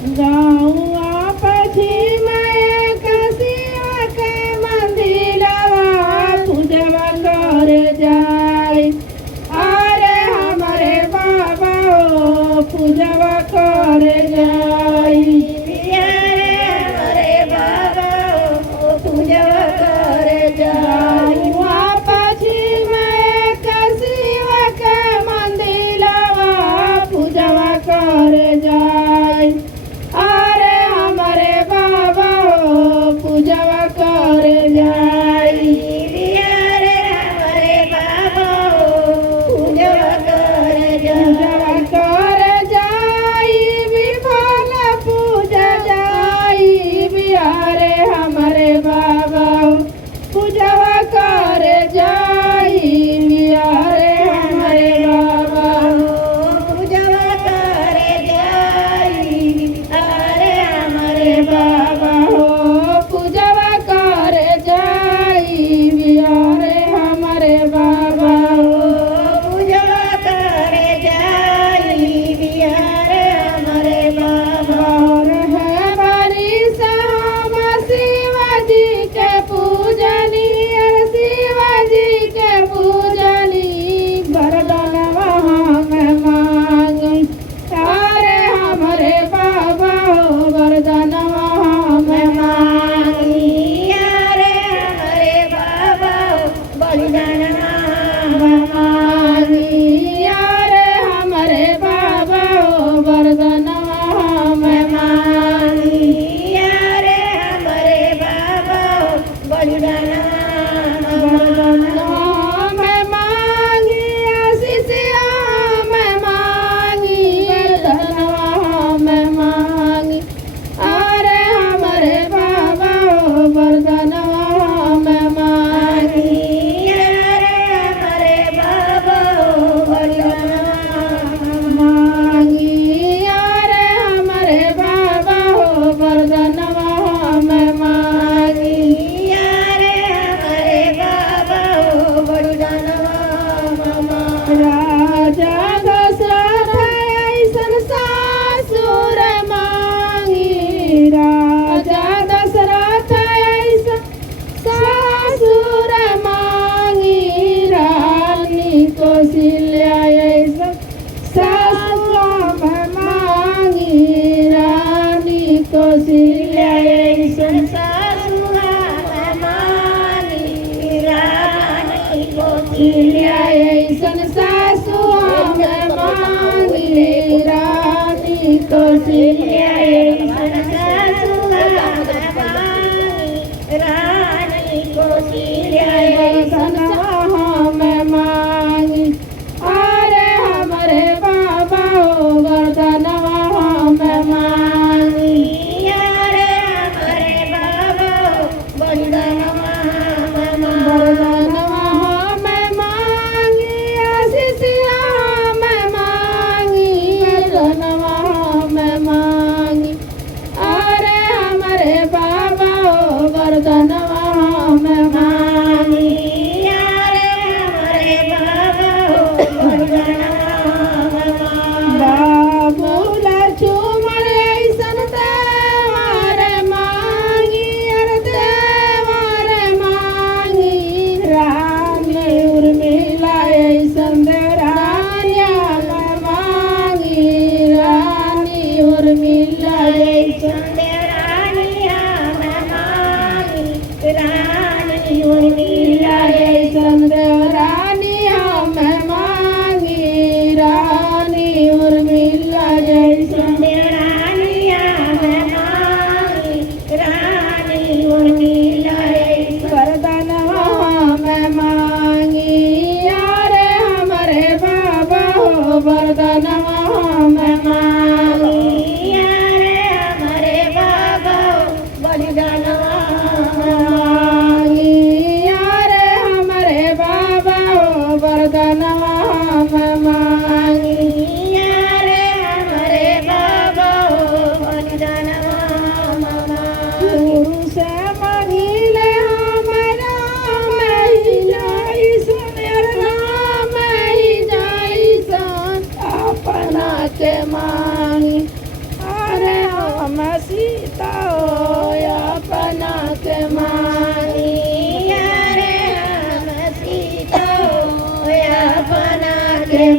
गौआ पछिमाए कसिया के मंदिरवा पूजवा कर जाई। अरे हमारे बाबा हो पूजवा कर जाई। अरे हमारे बाबा हो पूजवा कर जाई। गौआ पछिमाए कसिया के मंदिरवा पूजवा कर जाई। अरे हमारे बाबा हो पूजवा कर जाई। अरे हमारे बाबा हो पूजवा कर पूजवा जाई। कर जाई विफल पूजा जाई। बिहारे हमारे बाबा हो पूजवा कर जाई। बिहारे हमारे बाबा हो पूजवा कर जाई। अरे हमारे बाबा हो पूजवा कर जाई। बिहारे हमारे बाबा हो पूजवा कर जाई। बिहारे हमारे बाबा और है बारी साम शिवाजी के पूजनी। शिवाजी के पूजनी वरदान वहाँ में मांगी। अरे हमारे बाबा हो वरदान वहाँ में मांगी। अरे हमारे बाबा बलिदान मांगी। अरे हमारे बाबा हो वरदान वहाँ में मांगी। अरे हमारे बाबा बलिदान वरदान में मांगी। आशीषिया में मांगी। वरदान में मांगी। अरे हमारे बाबा हो वरदान में मांगी। अरे हमारे बाबा बलिदान मांगी। अरे हमारे बाबा हो वरदान में मांगी। अरे हमारे बाबा बलिदान राजा दशरथ ऐसन सासुर मांगी। राजा दशरथ ऐसन सासुर मांगी। रानी कौशल्या ऐसन सासुर मांगी। रानी कौशल्या ऐसन कौशल्या ऐसन सासुर मांगी। रानी कौशल्या ऐसन रानी कौशल्या ऐसन में मांगी। अरे हमारे बाबा हो वरदान में मांगी। अरे हमारे बाबा बलिदान वरदान में मांगी। आशीषिया में मांगी। वरदान में मांगी। अरे हमारे बाबा हो वरदान में मांगी।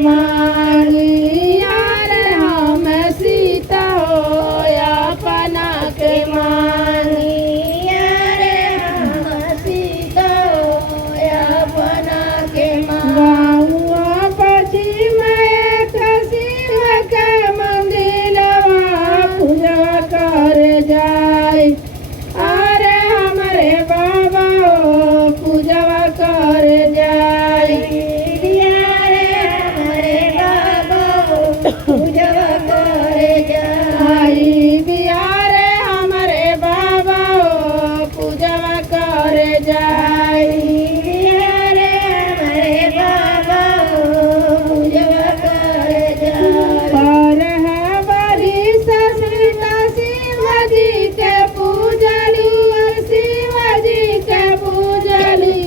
मांगी अरे हम सीता हो अपना के मांगी अरे हम सीता अपना के गाँवा पश्चिम एक शिव के मंदिरवा पूजा कर जाए अरे हमारे बाबा हो पूजा कर जाए अरे हमारे बाबा पूजा करे जाए आई बिहारे हमारे बाबा हो पूजा कर जाए अरे हमारे बाबा पूजा करे जाए पर है बड़ी सीता शिवाजी के पूजली शिवाजी के पूजली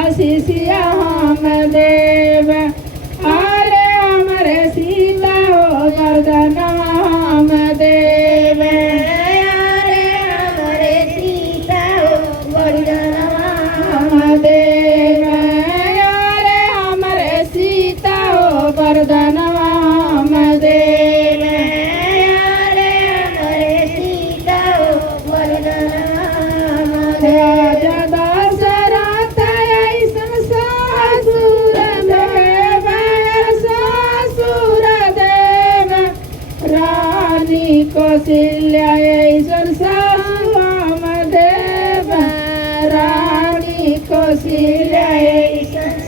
आशीषिया हम देव अरे हमारे सीता हो गर्दन हम देव अरे हमारे सीता वरदानवा हम देव अरे हमारे सीता हो गर्दन हम देव अरे हमारे सीता वरदानवा राजा दशरथ ऐसन ससुर देव ससुर देव रानी कौशल्या ऐसन ससुर देव रानी कौशल्या ऐसन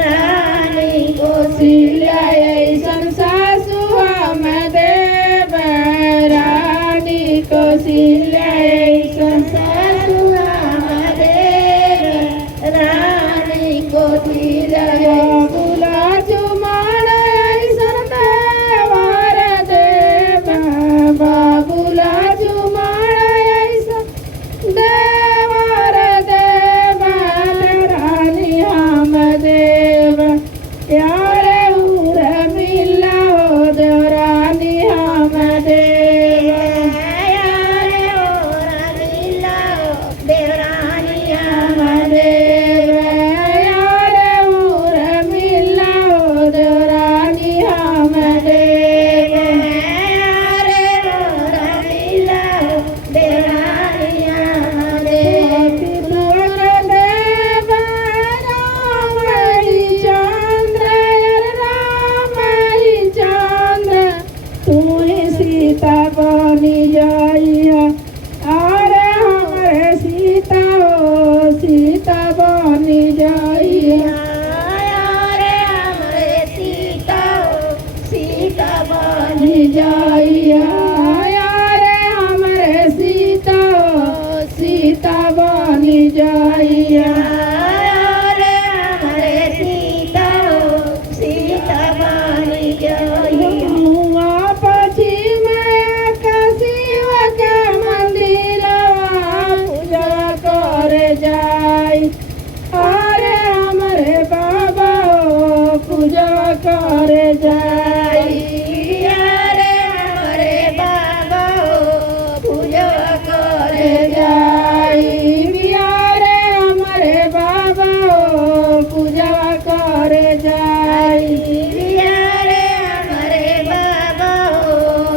रानी कौशल्या ऐसन ससुर देव रानी कौशल्या ऐसन रानी को बाबुला चुमार ऐसन देवर देव बाबुला चुमार ऐसन देवर देव रानी हम देव यारे उर मिला हो देवरानी हम देव देवरानी हम देव यारे उर मिला हो देवरानी हम देव सीता बनी जाइया अरे हमारे सीता हो सीता बनी जाइया सीता बनी जाइया